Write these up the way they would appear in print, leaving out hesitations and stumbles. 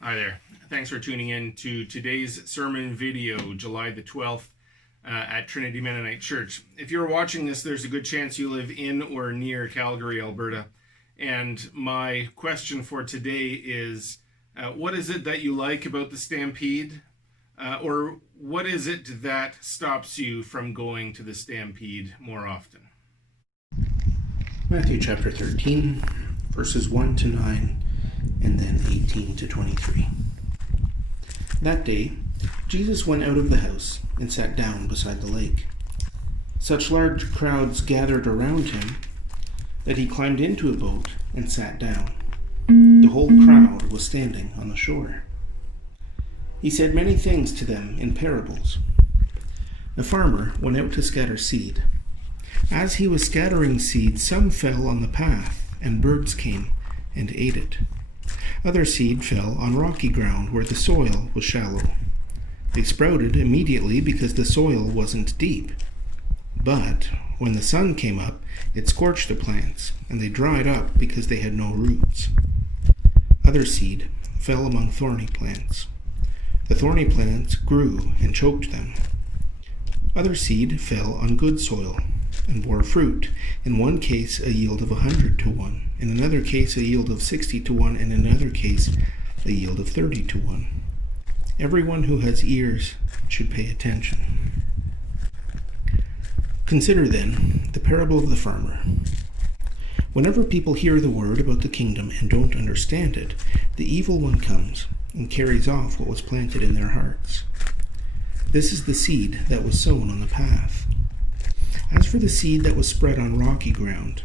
Hi there. Thanks for tuning in to today's sermon video, July the 12th, at Trinity Mennonite Church. If you're watching this, there's a good chance you live in or near Calgary, Alberta. And my question for today is, what is it that you like about the Stampede? Or what is it that stops you from going to the Stampede more often? Matthew chapter 13, verses 1 to 9, and then 18 to 23. That day, Jesus went out of the house and sat down beside the lake. Such large crowds gathered around him that he climbed into a boat and sat down. The whole crowd was standing on the shore. He said many things to them in parables. A farmer went out to scatter seed. As he was scattering seed, some fell on the path, and birds came and ate it. Other seed fell on rocky ground where the soil was shallow. They sprouted immediately because the soil wasn't deep. But when the sun came up, it scorched the plants, and they dried up because they had no roots. Other seed fell among thorny plants. The thorny plants grew and choked them. Other seed fell on good soil and bore fruit, in one case a yield of 100 to 1, in another case a yield of 60 to 1, and in another case a yield of 30 to 1. Everyone who has ears should pay attention. Consider then the parable of the farmer. Whenever people hear the word about the kingdom and don't understand it, the evil one comes and carries off what was planted in their hearts. This is the seed that was sown on the path. As for the seed that was spread on rocky ground,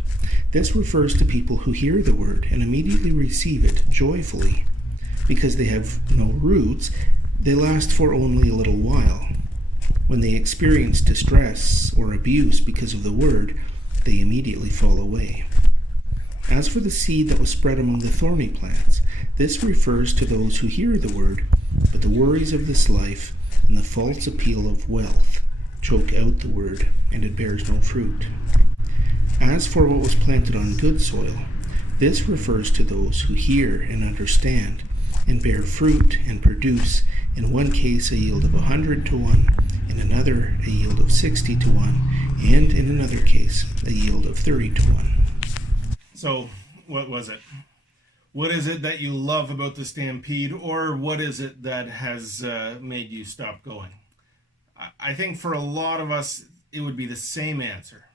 this refers to people who hear the word and immediately receive it joyfully. Because they have no roots, they last for only a little while. When they experience distress or abuse because of the word, they immediately fall away. As for the seed that was spread among the thorny plants, this refers to those who hear the word, but the worries of this life and the false appeal of wealth choke out the word, and it bears no fruit. As for what was planted on good soil, this refers to those who hear and understand, and bear fruit and produce, in one case a yield of 100 to 1, in another a yield of 60 to 1, and in another case a yield of 30 to 1. So, what was it? What is it that you love about the Stampede, or what is it that has made you stop going? I think for a lot of us, it would be the same answer.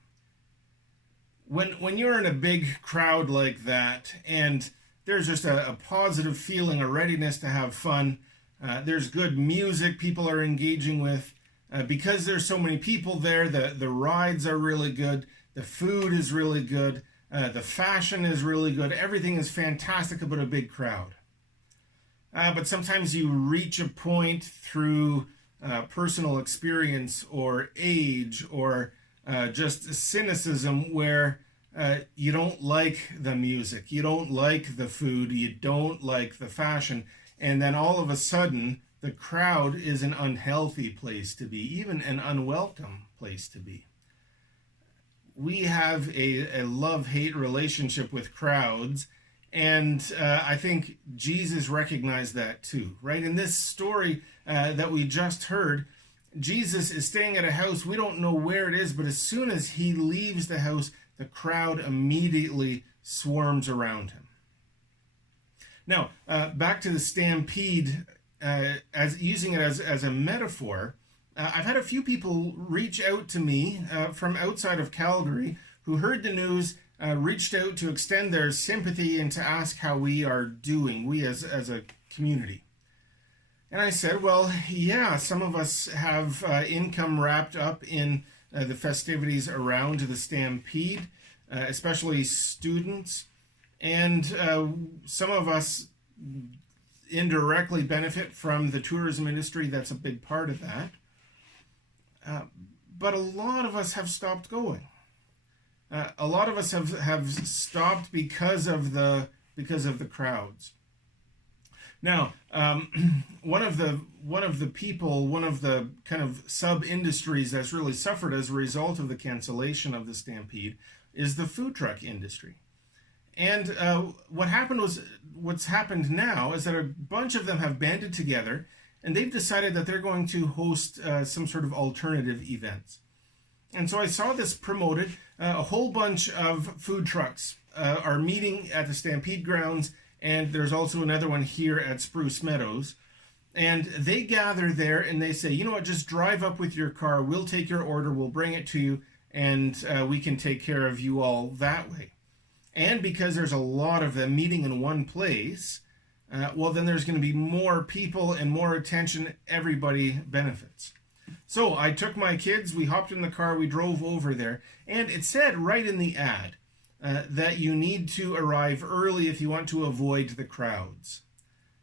When you're in a big crowd like that, and there's just a positive feeling, a readiness to have fun, there's good music people are engaging with, because there's so many people there, the rides are really good, the food is really good, the fashion is really good, everything is fantastic about a big crowd. But sometimes you reach a point through personal experience or age or just cynicism where you don't like the music, you don't like the food, you don't like the fashion, and then all of a sudden the crowd is an unhealthy place to be, even an unwelcome place to be. We have a love-hate relationship with crowds, and I think Jesus recognized that too, right? In this story that we just heard, Jesus is staying at a house. We don't know where it is, but as soon as he leaves the house, the crowd immediately swarms around him. Now, back to the Stampede, as using it as a metaphor, I've had a few people reach out to me from outside of Calgary who heard the news, reached out to extend their sympathy and to ask how we are doing, we as a community. And I said, well, yeah, some of us have income wrapped up in the festivities around the Stampede, especially students. And some of us indirectly benefit from the tourism industry. That's a big part of that. But a lot of us have stopped going. A lot of us have stopped because of the crowds. Now, one of the kind of sub industries that's really suffered as a result of the cancellation of the Stampede is the food truck industry. And what's happened now is that a bunch of them have banded together, and they've decided that they're going to host some sort of alternative events. And so I saw this promoted. A whole bunch of food trucks are meeting at the Stampede grounds, and there's also another one here at Spruce Meadows. And they gather there and they say, you know what, just drive up with your car. We'll take your order. We'll bring it to you, and we can take care of you all that way. And because there's a lot of them meeting in one place, well, then there's going to be more people and more attention. Everybody benefits. So I took my kids, we hopped in the car, we drove over there, and it said right in the ad that you need to arrive early if you want to avoid the crowds.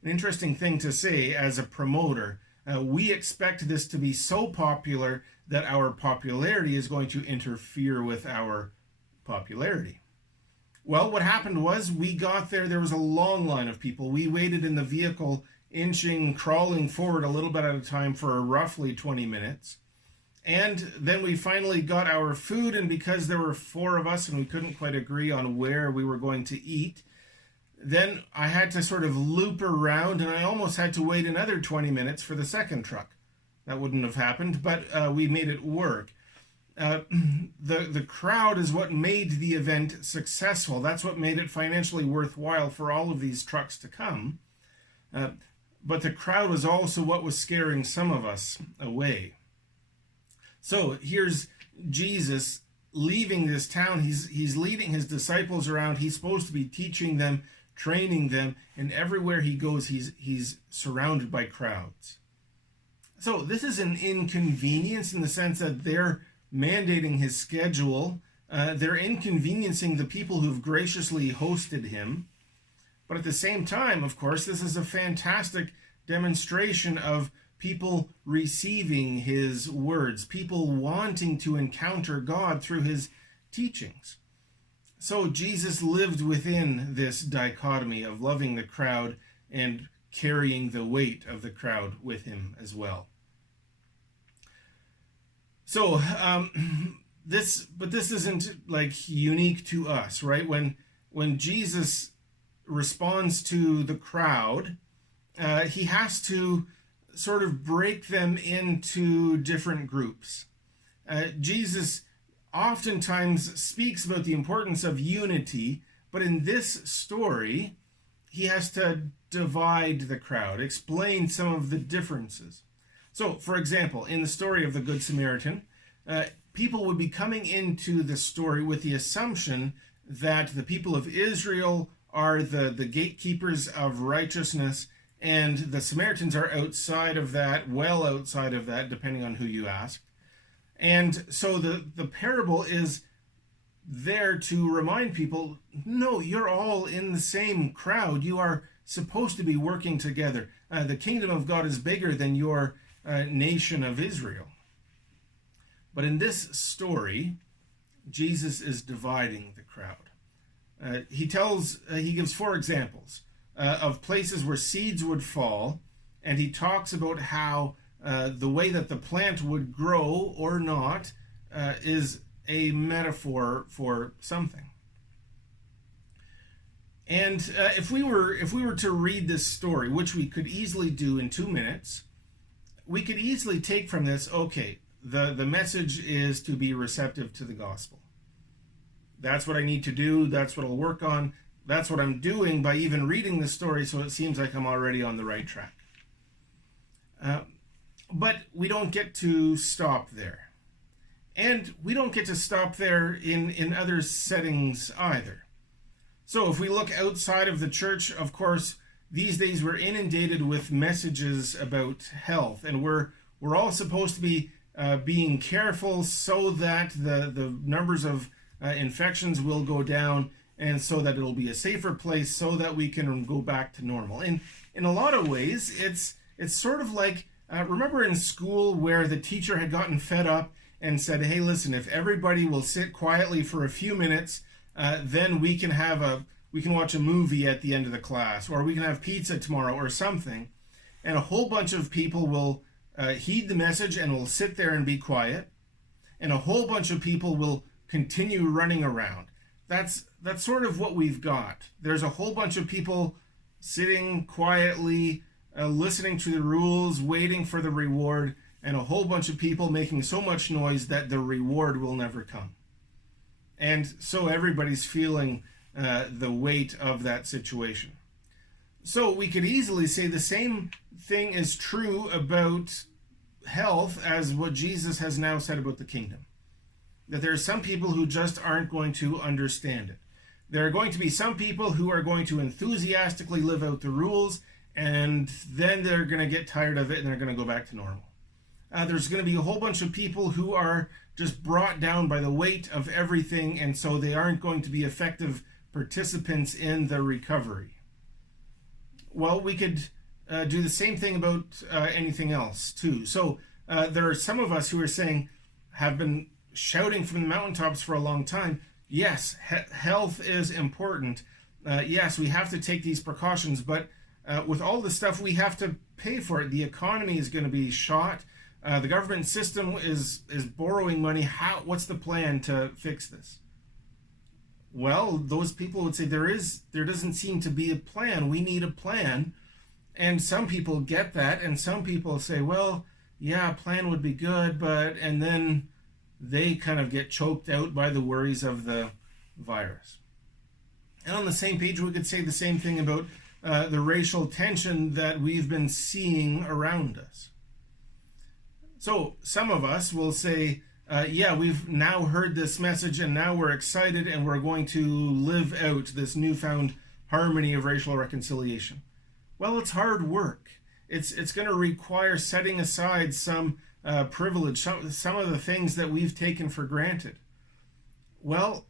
An interesting thing to say as a promoter. We expect this to be so popular that our popularity is going to interfere with our popularity. Well, what happened was we got there was a long line of people. We waited in the vehicle, crawling forward a little bit at a time for roughly 20 minutes. And then we finally got our food, and because there were 4 of us and we couldn't quite agree on where we were going to eat, then I had to sort of loop around, and I almost had to wait another 20 minutes for the second truck. That wouldn't have happened, but we made it work. The crowd is what made the event successful. That's what made it financially worthwhile for all of these trucks to come. But the crowd was also what was scaring some of us away. So here's Jesus leaving this town. He's leading his disciples around. He's supposed to be teaching them, training them, and everywhere he goes, he's surrounded by crowds. So this is an inconvenience in the sense that they're mandating his schedule. They're inconveniencing the people who've graciously hosted him. But at the same time, of course, this is a fantastic demonstration of people receiving his words, people wanting to encounter God through his teachings. So Jesus lived within this dichotomy of loving the crowd and carrying the weight of the crowd with him as well. So this isn't like unique to us, right? When Jesus responds to the crowd, he has to sort of break them into different groups. Jesus oftentimes speaks about the importance of unity, but in this story, he has to divide the crowd, explain some of the differences. So, for example, in the story of the Good Samaritan, people would be coming into the story with the assumption that the people of Israel are the gatekeepers of righteousness, and the Samaritans are outside of that, well outside of that, depending on who you ask. And so the parable is there to remind people, no, you're all in the same crowd. You are supposed to be working together. The kingdom of God is bigger than your nation of Israel. But in this story, Jesus is dividing the crowd. He gives 4 examples of places where seeds would fall, and he talks about how the way that the plant would grow or not is a metaphor for something. And if we were to read this story, which we could easily do in 2 minutes, we could easily take from this, okay, the message is to be receptive to the gospel. That's what I need to do. That's what I'll work on. That's what I'm doing by even reading the story, so it seems like I'm already on the right track. But we don't get to stop there. And we don't get to stop there in other settings either. So if we look outside of the church, of course, these days we're inundated with messages about health, and we're all supposed to be being careful so that the numbers of infections will go down, and so that it'll be a safer place, so that we can go back to normal. And in a lot of ways, it's sort of like, remember in school where the teacher had gotten fed up and said, hey, listen, if everybody will sit quietly for a few minutes, then we can watch a movie at the end of the class, or we can have pizza tomorrow or something. And a whole bunch of people will heed the message and will sit there and be quiet. And a whole bunch of people will continue running around. That's sort of what we've got. There's a whole bunch of people sitting quietly, listening to the rules, waiting for the reward, and a whole bunch of people making so much noise that the reward will never come. And so everybody's feeling the weight of that situation. So we could easily say the same thing is true about health as what Jesus has now said about the kingdom. That there are some people who just aren't going to understand it. There are going to be some people who are going to enthusiastically live out the rules, and then they're going to get tired of it and they're going to go back to normal. There's going to be a whole bunch of people who are just brought down by the weight of everything, and so they aren't going to be effective participants in the recovery. Well, we could do the same thing about anything else too. So there are some of us who are saying, have been shouting from the mountaintops for a long time, yes, health is important. Yes, we have to take these precautions, but with all the stuff we have to pay for it, the economy is going to be shot. The government system is borrowing money. What's the plan to fix this? Well, those people would say there doesn't seem to be a plan. We need a plan. And some people get that, and some people say, well, yeah, a plan would be good, and then they kind of get choked out by the worries of the virus. And on the same page, we could say the same thing about the racial tension that we've been seeing around us. So some of us will say, yeah, we've now heard this message and now we're excited and we're going to live out this newfound harmony of racial reconciliation. Well, it's hard work. It's going to require setting aside some privilege, some of the things that we've taken for granted. Well,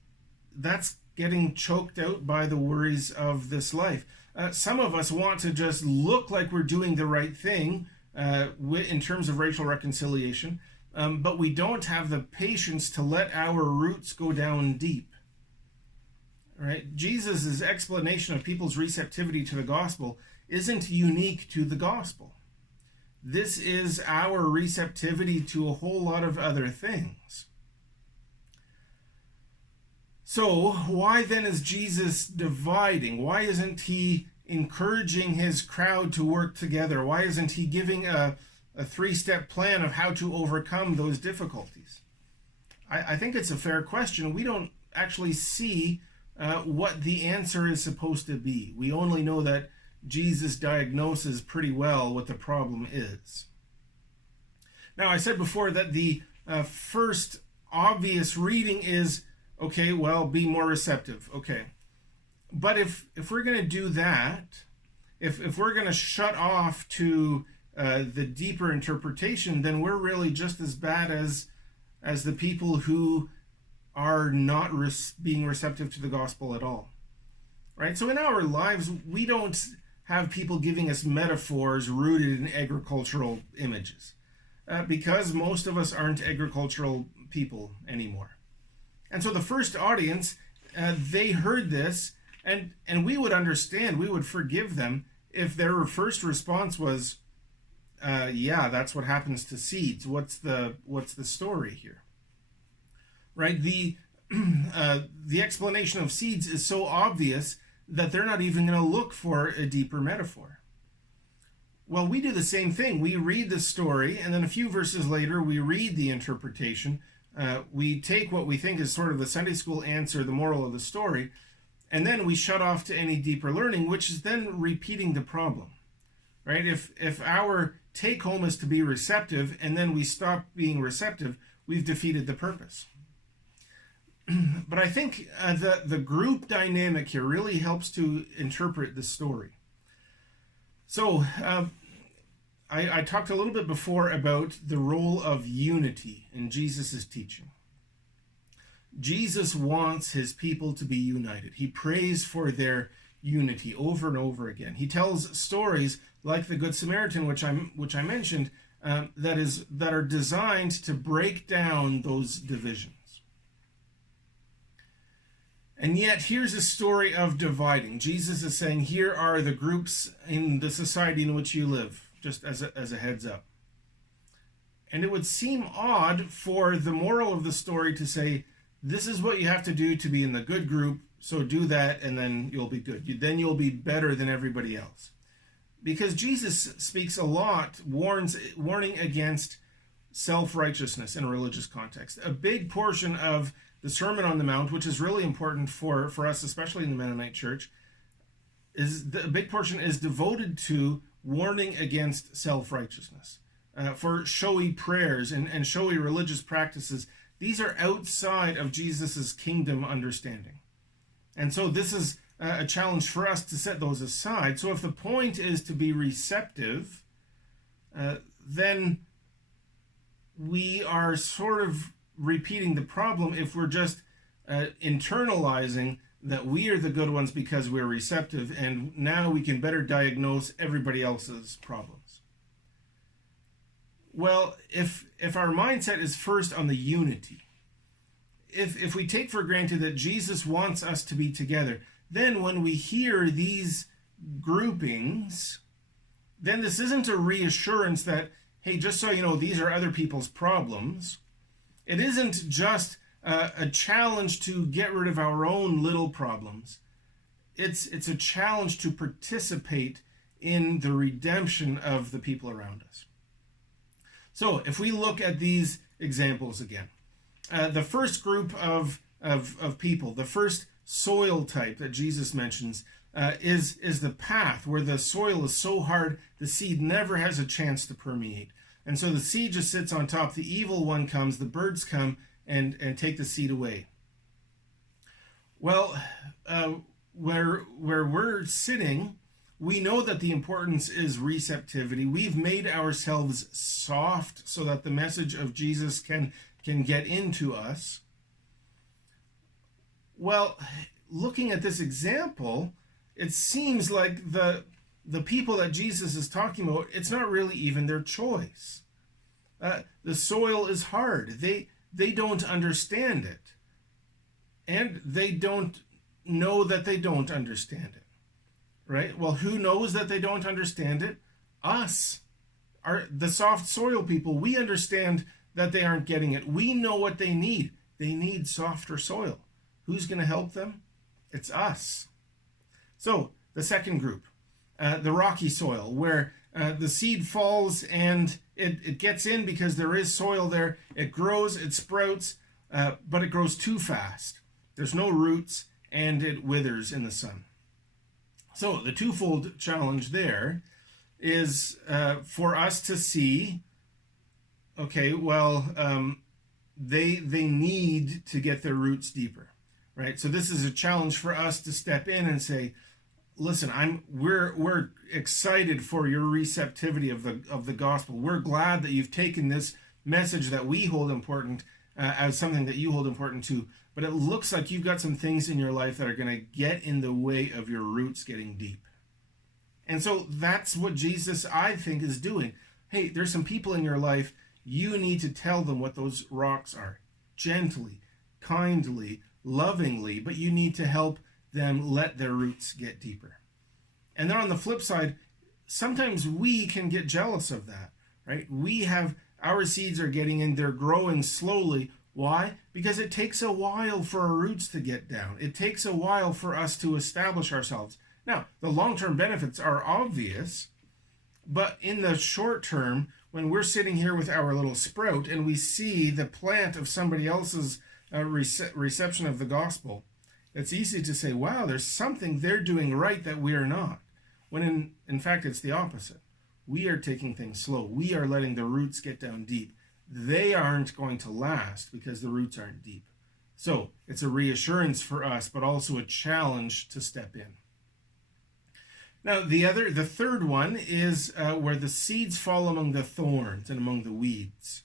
that's getting choked out by the worries of this life. Some of us want to just look like we're doing the right thing in terms of racial reconciliation, but we don't have the patience to let our roots go down deep. Right? Jesus' explanation of people's receptivity to the gospel isn't unique to the gospel. This is our receptivity to a whole lot of other things. So why then is Jesus dividing? Why isn't he encouraging his crowd to work together? Why isn't he giving a three-step plan of how to overcome those difficulties? I think it's a fair question. We don't actually see what the answer is supposed to be. We only know that Jesus diagnoses pretty well what the problem is. Now, I said before that the first obvious reading is, okay, well, be more receptive. Okay. But if we're going to do that, if we're going to shut off to the deeper interpretation, then we're really just as bad as the people who are not being receptive to the gospel at all. Right? So in our lives, we don't have people giving us metaphors rooted in agricultural images, because most of us aren't agricultural people anymore. And so the first audience, they heard this, and we would understand, we would forgive them if their first response was, yeah, that's what happens to seeds. What's the story here? Right? The explanation of seeds is so obvious that they're not even going to look for a deeper metaphor. Well, we do the same thing. We read the story, and then a few verses later, we read the interpretation. We take what we think is sort of the Sunday school answer, the moral of the story, and then we shut off to any deeper learning, which is then repeating the problem. Right? If our take home is to be receptive, and then we stop being receptive, we've defeated the purpose. But I think the group dynamic here really helps to interpret the story. So I talked a little bit before about the role of unity in Jesus' teaching. Jesus wants his people to be united. He prays for their unity over and over again. He tells stories like the Good Samaritan, which I mentioned, that are designed to break down those divisions. And yet, here's a story of dividing. Jesus is saying, here are the groups in the society in which you live, just as a heads up. And it would seem odd for the moral of the story to say, this is what you have to do to be in the good group, so do that and then you'll be good. Then you'll be better than everybody else. Because Jesus speaks a lot, warning against self-righteousness in a religious context. A big portion of the Sermon on the Mount, which is really important for us, especially in the Mennonite Church, a big portion is devoted to warning against self-righteousness, for showy prayers and showy religious practices. These are outside of Jesus's kingdom understanding. And so this is a challenge for us to set those aside. So if the point is to be receptive, then we are sort of repeating the problem if we're just internalizing that we are the good ones because we're receptive, and now we can better diagnose everybody else's problems. Well, if our mindset is first on the unity, if we take for granted that Jesus wants us to be together, then when we hear these groupings, then this isn't a reassurance that, hey, just so you know, these are other people's problems. It isn't just a challenge to get rid of our own little problems. It's a challenge to participate in the redemption of the people around us. So if we look at these examples again, the first group of people, the first soil type that Jesus mentions is the path, where the soil is so hard the seed never has a chance to permeate. And so the seed just sits on top. The evil one comes, the birds come and take the seed away. Well, where we're sitting, we know that the importance is receptivity. We've made ourselves soft so that the message of Jesus can get into us. Well, looking at this example, it seems like the people that Jesus is talking about, it's not really even their choice. The soil is hard. They don't understand it. And they don't know that they don't understand it. Right? Well, who knows that they don't understand it? Us. The soft soil people. We understand that they aren't getting it. We know what they need. They need softer soil. Who's going to help them? It's us. So, the second group, the rocky soil, where the seed falls and it gets in because there is soil there. It grows, it sprouts, but it grows too fast. There's no roots, and it withers in the sun. So the twofold challenge there is for us to see, okay, well, they need to get their roots deeper, right? So this is a challenge for us to step in and say, listen, we're excited for your receptivity of the gospel. We're glad that you've taken this message that we hold important as something that you hold important too. But it looks like you've got some things in your life that are going to get in the way of your roots getting deep. And so that's what Jesus, I think, is doing. Hey, there's some people in your life, you need to tell them what those rocks are. Gently, kindly, lovingly, but you need to help them let their roots get deeper. And then on the flip side, sometimes we can get jealous of that, right? Our seeds are getting in, they're growing slowly. Why? Because it takes a while for our roots to get down. It takes a while for us to establish ourselves. Now, the long-term benefits are obvious, but in the short term, when we're sitting here with our little sprout and we see the plant of somebody else's reception of the gospel, it's easy to say, wow, there's something they're doing right that we are not. When in fact, it's the opposite. We are taking things slow. We are letting the roots get down deep. They aren't going to last because the roots aren't deep. So it's a reassurance for us, but also a challenge to step in. Now, the third one is where the seeds fall among the thorns and among the weeds.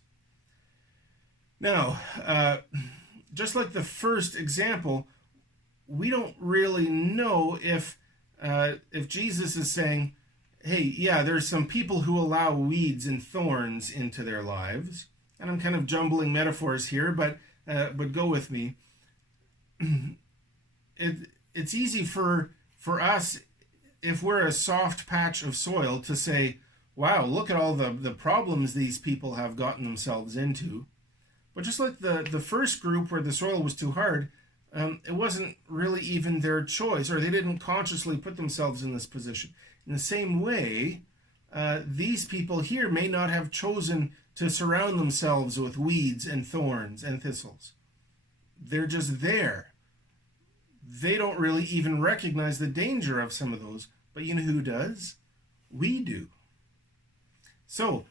Now, just like the first example, we don't really know if Jesus is saying, hey, yeah, there's some people who allow weeds and thorns into their lives. And I'm kind of jumbling metaphors here, but go with me. It's easy for us, if we're a soft patch of soil, to say, wow, look at all the problems these people have gotten themselves into. But just like the first group where the soil was too hard, it wasn't really even their choice, or they didn't consciously put themselves in this position. In the same way, these people here may not have chosen to surround themselves with weeds and thorns and thistles. They're just there. They don't really even recognize the danger of some of those, but you know who does? We do. So,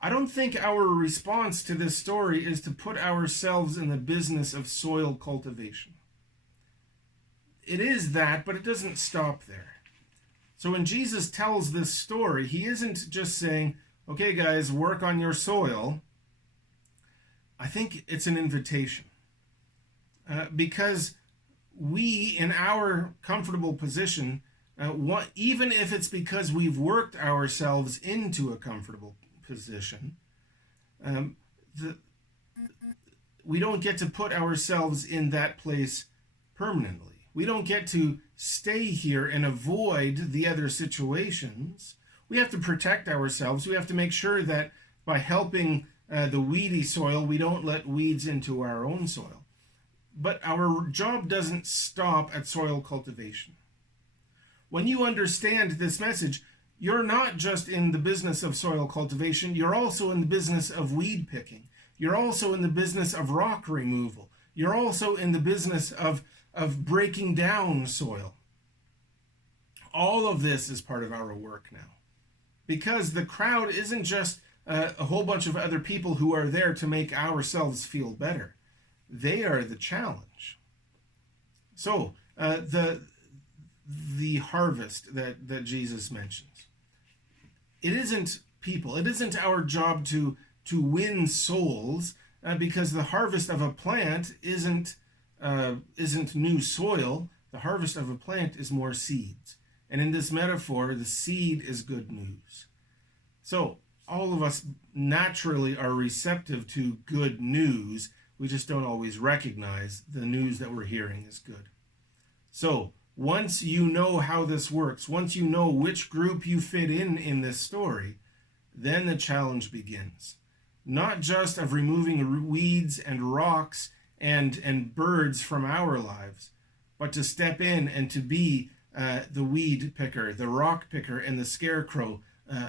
I don't think our response to this story is to put ourselves in the business of soil cultivation. It is that, but it doesn't stop there. So when Jesus tells this story, he isn't just saying, okay, guys, work on your soil. I think it's an invitation. Because we, in our comfortable position, even if it's because we've worked ourselves into a comfortable position, we don't get to put ourselves in that place permanently. We don't get to stay here and avoid the other situations. We have to protect ourselves. We have to make sure that by helping the weedy soil, we don't let weeds into our own soil. But our job doesn't stop at soil cultivation. When you understand this message, you're not just in the business of soil cultivation, you're also in the business of weed picking. You're also in the business of rock removal. You're also in the business of breaking down soil. All of this is part of our work now. Because the crowd isn't just a whole bunch of other people who are there to make ourselves feel better. They are the challenge. So, the harvest that Jesus mentions. It isn't people. It isn't our job to win souls, because the harvest of a plant isn't new soil. The harvest of a plant is more seeds. And in this metaphor, the seed is good news. So all of us naturally are receptive to good news. We just don't always recognize the news that we're hearing is good. So once you know how this works, once you know which group you fit in this story, then the challenge begins. Not just of removing weeds and rocks and birds from our lives, but to step in and to be the weed picker, the rock picker, and the scarecrow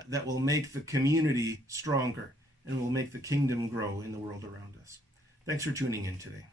that will make the community stronger and will make the kingdom grow in the world around us. Thanks for tuning in today.